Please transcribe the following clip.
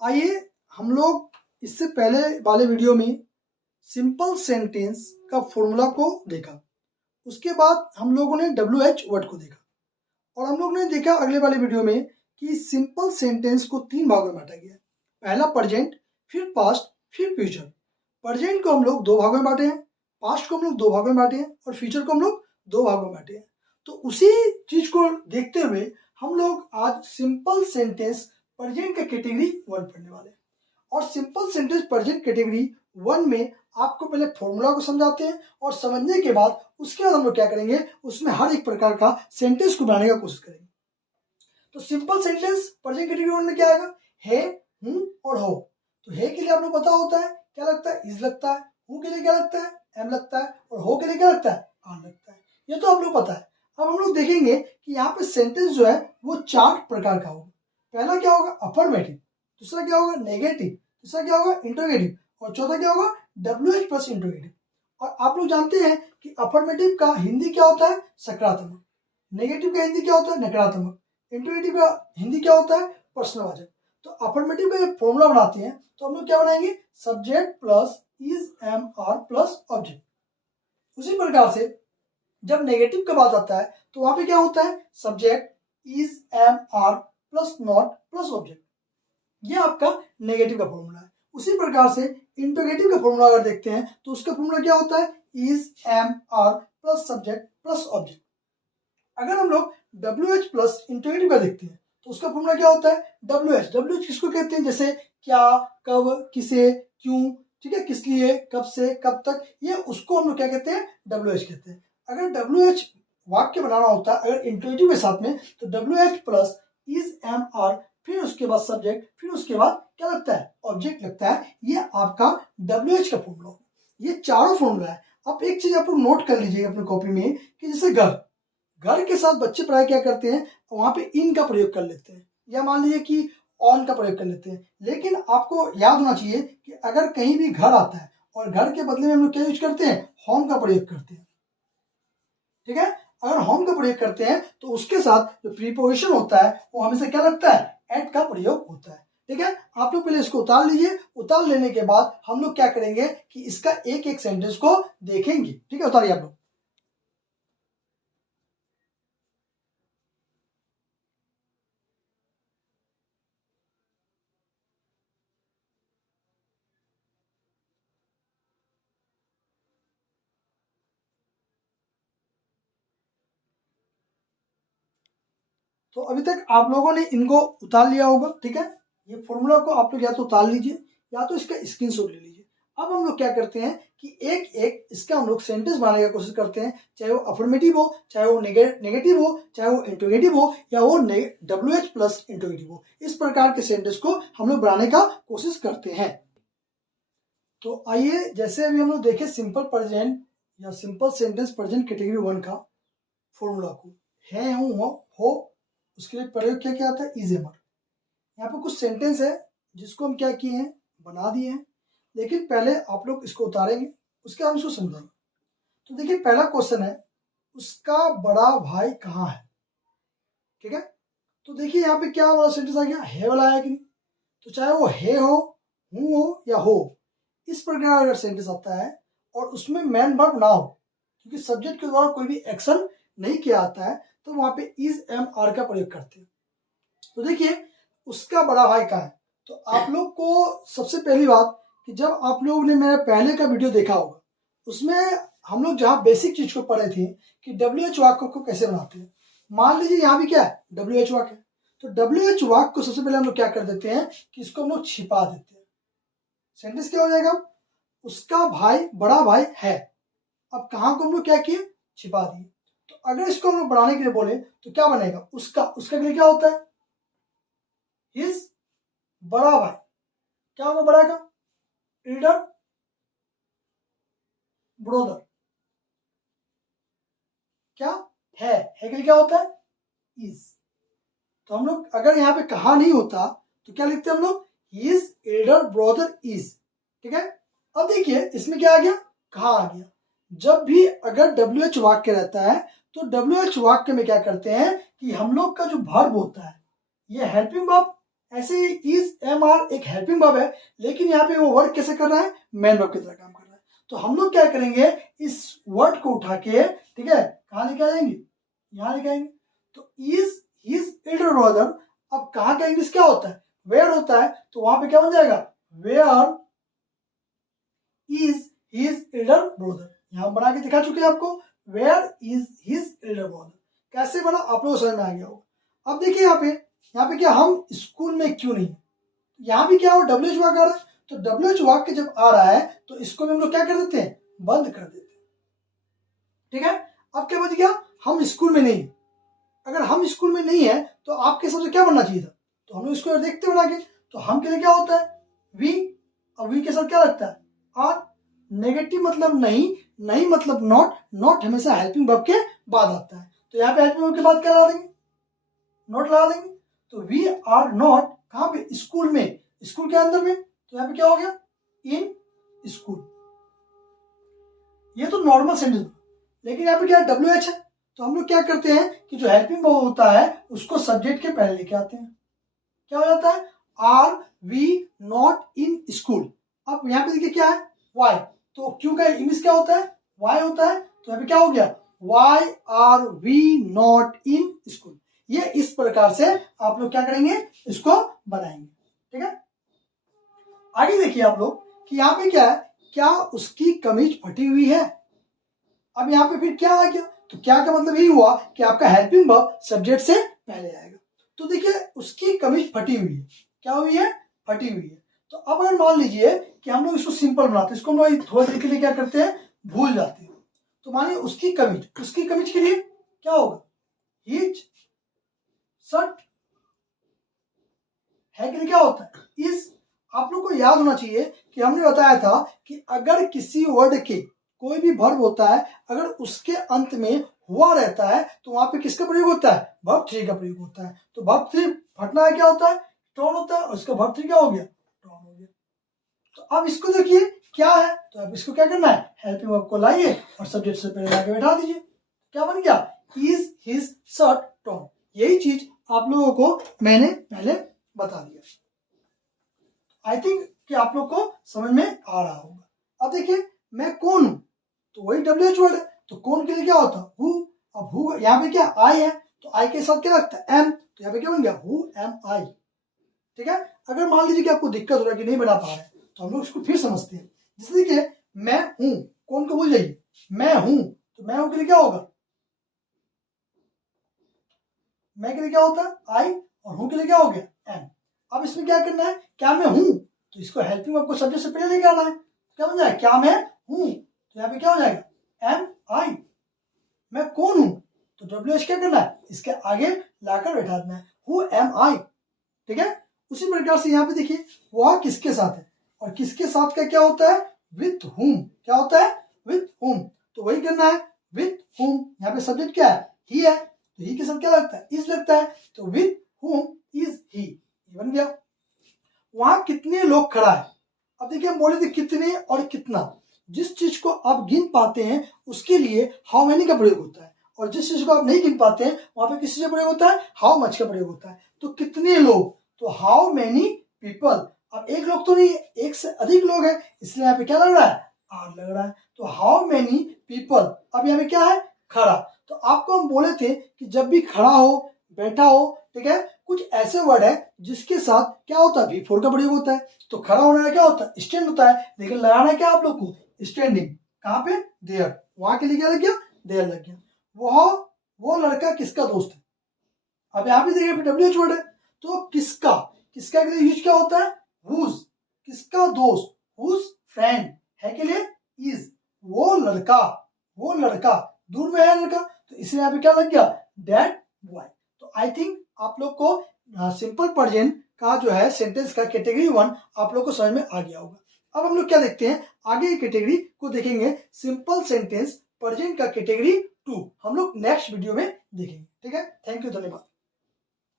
आइए हम लोग इससे पहले वाले वीडियो में सिंपल सेंटेंस का फॉर्मूला को देखा, उसके बाद हम लोगों ने WH वर्ड को देखा और हम लोग ने देखा अगले वाले वीडियो में कि सिंपल सेंटेंस को 3 भागों में बांटा गया। पहला प्रेजेंट, फिर पास्ट, फिर फ्यूचर। प्रेजेंट को हम लोग 2 भागों में बांटे हैं, पास्ट को हम लोग 2 भागों में बांटे हैं और फ्यूचर को हम लोग 2 भागों में बांटे हैं। तो उसी चीज को देखते हुए हम लोग आज सिंपल सेंटेंस प्रेजेंट का कैटेगरी 1 पढ़ने वाले हैं। और सिंपल सेंटेंस प्रेजेंट कैटेगरी 1 में आपको पहले फॉर्मूला को समझाते हैं और समझने के बाद उसके बाद हम लोग क्या करेंगे, उसमें हर एक प्रकार का सेंटेंस को बनाने का कोशिश करेंगे। तो सिंपल सेंटेंस प्रेजेंट कैटेगरी 1 में क्या आएगा, है, हूं और हो। तो है के लिए आप लोग पता होता है क्या लगता है, इज लगता है। हूं के लिए क्या लगता है, एम लगता है। और हो के लिए क्या लगता है, आर लगता है। ये तो आप लोग पता है। अब हम लोग देखेंगे कि यहाँ पे सेंटेंस जो है वो 4 प्रकार का होगा। पहला क्या होगा, अफर्मेटिव। दूसरा क्या होगा, नेगेटिव। तीसरा क्या होगा, इंटरोगेटिव। और चौथा क्या होगा, WH प्लस इंटरोगेटिव। और आप लोग जानते हैं कि अफर्मेटिव का हिंदी क्या होता है, सकारात्मक। नेगेटिव का हिंदी क्या होता है, नकारात्मक। इंटरोगेटिव का हिंदी क्या होता है, प्रश्नवाचक। तो अफर्मेटिव का जब फॉर्मूला बनाते हैं तो हम लोग क्या बनाएंगे, subject plus is am are plus object. उसी प्रकार से जब नेगेटिव का बात आता है तो वहां पे क्या होता है, subject is am are plus not plus object. ये आपका नेगेटिव का फॉर्मूला है। उसी प्रकार से इंटरोगेटिव का फॉर्मूला अगर देखते हैं तो उसका फॉर्मूला क्या होता है, is am are plus subject plus object. अगर हम लोग WH प्लस इंटरोगेटिव का देखते हैं तो उसका फॉर्मूला क्या होता है, WH। WH किसको कहते हैं, जैसे क्या, कब, किसे, क्यों, ठीक है, किस लिए, कब से, कब तक, ये उसको हम लोग क्या कहते हैं, WH कहते हैं। अगर WH वाक्य बनाना होता है अगर इंटरोगेटिव के साथ में तो WH plus is am are, फिर उसके बाद सब्जेक्ट, फिर उसके बाद क्या लगता है, ऑब्जेक्ट लगता है। ये आपका WH का फॉर्मूला। ये चारों फॉर्मूला है। अब एक चीज आप लोग नोट कर लीजिए अपने कॉपी में कि जैसे घर के साथ बच्चे पढ़ाई क्या करते हैं, वहां पे इन का प्रयोग कर लेते हैं या मान लीजिए कि ऑन का प्रयोग कर लेते हैं। लेकिन आपको याद होना चाहिए कि अगर कहीं भी घर आता है और घर के बदले में हम लोग क्या यूज करते हैं, होम का प्रयोग करते हैं। ठीक है, अगर होम का प्रयोग करते हैं तो उसके साथ जो प्रीपोजिशन होता है वो हमेशा क्या लगता है, एट का प्रयोग होता है। ठीक है, आप लोग पहले इसको उतार लीजिए। उतार लेने के बाद हम लोग क्या करेंगे कि इसका एक एक सेंटेंस को देखेंगे। ठीक है, उतारिए आप लोग। तो अभी तक आप लोगों ने इनको उतार लिया होगा। ठीक है, ये फॉर्मूला को आप लोग या तो उतार लीजिए या तो इसका स्क्रीनशॉट ले लीजिए। अब हम लोग क्या करते हैं कि एक एक इसका हम लोग सेंटेंस बनाने की कोशिश करते हैं, चाहे वो अफर्मेटिव हो, चाहे वो नेगेटिव हो, चाहे वो इंटरोगेटिव हो या वो WH प्लस इंटरोगेटिव हो। इस प्रकार के सेंटेंस को हम लोग बनाने का कोशिश करते हैं। तो आइए, जैसे अभी हम लोग देखें सिंपल प्रेजेंट या सिंपल सेंटेंस प्रेजेंट कैटेगरी 1 का फॉर्मूला को, है, हूं, हो, उसके लिए प्रयोग क्या क्या आता है, इज एम आर। यहाँ पे कुछ सेंटेंस है जिसको हम क्या किए हैं, बना दिए हैं। लेकिन पहले आप लोग इसको उतारेंगे, उसके बाद हम इसको समझेंगे। तो देखिए पहला क्वेश्चन है, उसका बड़ा भाई कहाँ है। ठीक है, तो देखिए यहाँ पे क्या वाला सेंटेंस आ गया, है वाला आया कि नहीं। तो चाहे वो है हो, हूं हो या हो, इस प्रकार अगर सेंटेंस आता है और उसमें मैन वर्ब ना हो, क्योंकि सब्जेक्ट के द्वारा कोई भी एक्शन नहीं किया आता है, तो वहां पे इज एम आर का प्रयोग करते हैं। तो देखिए उसका बड़ा भाई कहाँ है। तो आप लोग को सबसे पहली बात कि जब आप लोगों ने मेरा पहले का वीडियो देखा होगा उसमें हम लोग जहाँ बेसिक चीज को पढ़े थे कि WH वाक्य को कैसे बनाते हैं। मान लीजिए यहाँ भी क्या है, WH वाक्य है। तो WH वाक्य को सबसे पहले हम लोग क्या कर देते हैं कि इसको हम लोग छिपा देते हैं। सेंटेंस क्या हो जाएगा, उसका भाई बड़ा भाई है। अब कहाँ को हम लोग क्या किए, छिपा दिए। तो अगर इसको हम लोग बनाने के लिए बोले तो क्या बनेगा, उसका के लिए क्या होता है, हिज बड़ा भाई। क्या होगा बड़ा का, रीडर ब्रोदर। क्या है के लिए क्या होता है, इज। तो हम लोग अगर यहाँ पे कहा नहीं होता तो क्या लिखते हम लोग, हिज एल्डर ब्रदर इज। ठीक है, अब देखिए इसमें क्या आ गया, कहा आ गया। जब भी अगर WH वाक्य रहता है तो WH वाक्य में क्या करते हैं कि हम लोग का जो वर्ब होता है ये हेल्पिंग वर्ब, ऐसे ही इज एम आर एक हेल्पिंग वर्ब है, लेकिन यहाँ पे वो वर्क कैसे कर रहा है, मेन वर्ब की तरह काम कर रहा है। तो हम लोग क्या करेंगे, इस वर्ड को उठा के, ठीक है, कहाँ लेके आ जाएंगे, यहाँ लेके आएंगे। तो इज हिज एल्डर ब्रदर, अब कहाँ का इंग्लिश क्या होता है, वेयर होता है, तो वहां पे क्या बन जाएगा, where is his elder brother. यहां बना के दिखा चुके हैं आपको, where is his elder brother. कैसे बना आप लोगों को समझ में आ गया होगा। अब देखिए यहाँ पे क्या, हम स्कूल में क्यों नहीं, यहाँ भी क्या हो, WH वाक्य आ रहा है, तो WH वाक्य जब आ रहा है तो इसको भी हम लोग क्या कर देते हैं, बंद कर देते हैं, ठीक है। अब क्या बच गया, हम स्कूल में नहीं। अगर हम स्कूल में नहीं है तो आपके हिसाब से क्या बनना चाहिए था, तो हम लोग इसको देखते बना के, तो हम के लिए क्या होता है, वी, और वी के साथ क्या लगता है, आर। नेगेटिव मतलब नहीं, नहीं मतलब नॉट, नॉट हमेशा हेल्पिंग वर्ब के बाद आता है, तो यहाँ पे हेल्पिंग वर्ब के बाद क्या लगा देंगे, नॉट लगा देंगे। तो वी आर नॉट कहाँ पे, स्कूल में, स्कूल के अंदर में, तो यहाँ पे क्या हो गया, इन स्कूल। ये तो नॉर्मल सेंटेंस, लेकिन यहाँ पे क्या WH है, तो हम लोग क्या करते हैं कि जो हेल्पिंग वर्ब होता है उसको सब्जेक्ट के पहले लेके आते हैं। क्या हो जाता है, are we not in school. अब यहाँ पे देखिए क्या है, वाई, तो क्यों का इंग्लिश क्या होता है, वाई होता है, तो यहाँ पे क्या हो गया, why are we not in school. ये इस प्रकार से आप लोग क्या करेंगे, इसको बनाएंगे, ठीक है। आगे देखिए आप लोग कि यहाँ पे क्या है, क्या उसकी कमीज फटी हुई है। अब यहाँ पे फिर क्या आ गया, तो क्या का मतलब यही हुआ कि आपका हेल्पिंग वर्ब सब्जेक्ट से पहले आएगा। तो देखिए उसकी कमीज फटी हुई है, क्या हुई है, फटी हुई है। तो अब अगर मान लीजिए कि हम लोग इसको सिंपल बनाते हैं, इसको हम लोग थोड़ी देर के लिए क्या करते हैं, भूल जाते हैं। तो मानिए उसकी कमीज, उसकी कमीज के लिए क्या होगा, हिज शर्ट, है के लिए क्या होता है, इज। आप लोग को याद होना चाहिए कि हमने बताया था कि अगर किसी वर्ड के कोई भी वर्ब होता है, अगर उसके अंत में हुआ रहता है तो वहां पे किसका प्रयोग होता है, वर्ब 3 का प्रयोग होता है। तो वर्ब 3 फटना है क्या होता है, टर्न होता है, और उसका वर्ब 3 क्या हो गया, टर्न हो गया। तो अब इसको देखिए क्या है, तो अब इसको क्या करना है, हेल्पिंग वर्ब को लाइए और सब्जेक्ट से पहले लाके बैठा दीजिए, क्या बन गया, इज हिज शर्ट टर्न। यही चीज आप लोगों को मैंने पहले बता दिया। आई थिंक कि आप लोग को समझ में आ रहा होगा। अब देखिए मैं कौन हूं, तो वही WH वर्ड है, तो कौन के लिए क्या होता है, हु। अब हु यहाँ पे क्या आई है, तो आई के साथ क्या लगता है, एम, तो यहाँ पे क्या बन गया, हु एम आई, ठीक है। अगर मान लीजिए कि आपको दिक्कत हो रहा है कि नहीं बना पा रहे हैं, तो हम लोग इसको फिर समझते हैं। जैसे देखिए मैं हूं, कौन को भूल जाइए, मैं हूं, तो मैं हूं के लिए क्या होगा, मैं के लिए क्या होता है आई, और हूं के लिए क्या हो गया, एम। अब इसमें क्या करना है, क्या मैं हूं, तो इसको हेल्पिंग वर्ब को सब्जेक्ट से पहले लेके आना है, क्या बन जाएगा, क्या मैं हूं, तो यहाँ पे क्या हो जाएगा, एम आई। मैं कौन हूं, तो WH क्या करना है, इसके आगे लाकर बैठा देना है, हु एम आई, ठीक है। उसी प्रकार से यहाँ पे देखिए वह किसके साथ है, और किसके साथ का क्या होता है, विथ हुम, क्या होता है, विथ हुम। तो वही करना है, विथ हुम। यहाँ पे सब्जेक्ट क्या है, ही है, तो ही के साथ क्या लगता है, इज लगता है, तो विथ हुम इज ही, बन गया। वहां कितने लोग खड़ा है, अब देखिए हम बोले थे कितने और कितना। जिस चीज को आप गिन पाते हैं उसके लिए हाउ मेनी का प्रयोग होता है, और जिस चीज को आप नहीं गिन पाते हैं वहां पे किस चीज का प्रयोग होता है, हाउ मच का प्रयोग होता है। तो कितने लोग, तो हाउ मेनी पीपल। अब एक लोग तो नहीं, एक से अधिक लोग हैं, इसलिए यहाँ पे क्या लग रहा है, आर लग रहा है। तो हाउ मेनी पीपल, अब यहाँ पे क्या है, खड़ा। तो आपको हम बोले थे कि जब भी खड़ा हो, बैठा हो, ठीक है, कुछ ऐसे वर्ड है जिसके साथ क्या होता है, V4 का प्रयोग होता है। तो खड़ा होने का क्या होता है, स्टैंड होता है, लेकिन लगाना है क्या आप लोग को, स्टैंडिंग। कहाँ पे, देयर, वहां के लिए क्या लग गया, देयर लग गया। वो लड़का किसका दोस्त है। अब यहाँ पे देखिए WH वर्ड है, तो किसका, किसका के लिए यूज क्या होता है, हुज। किसका दोस्त, हुज फ्रेंड, है के लिए इज। वो लड़का दूर में है लड़का, तो इसलिए यहाँ पे क्या लग गया, दैट बॉय। तो आई थिंक आप लोग को सिंपल प्रेजेंट का जो है सेंटेंस का कैटेगरी 1 आप लोग को समझ में आ गया होगा। अब हम लोग क्या देखते हैं, आगे की कैटेगरी को देखेंगे, सिंपल सेंटेंस प्रेजेंट का कैटेगरी 2 हम लोग नेक्स्ट वीडियो में देखेंगे, ठीक है। थैंक यू, धन्यवाद।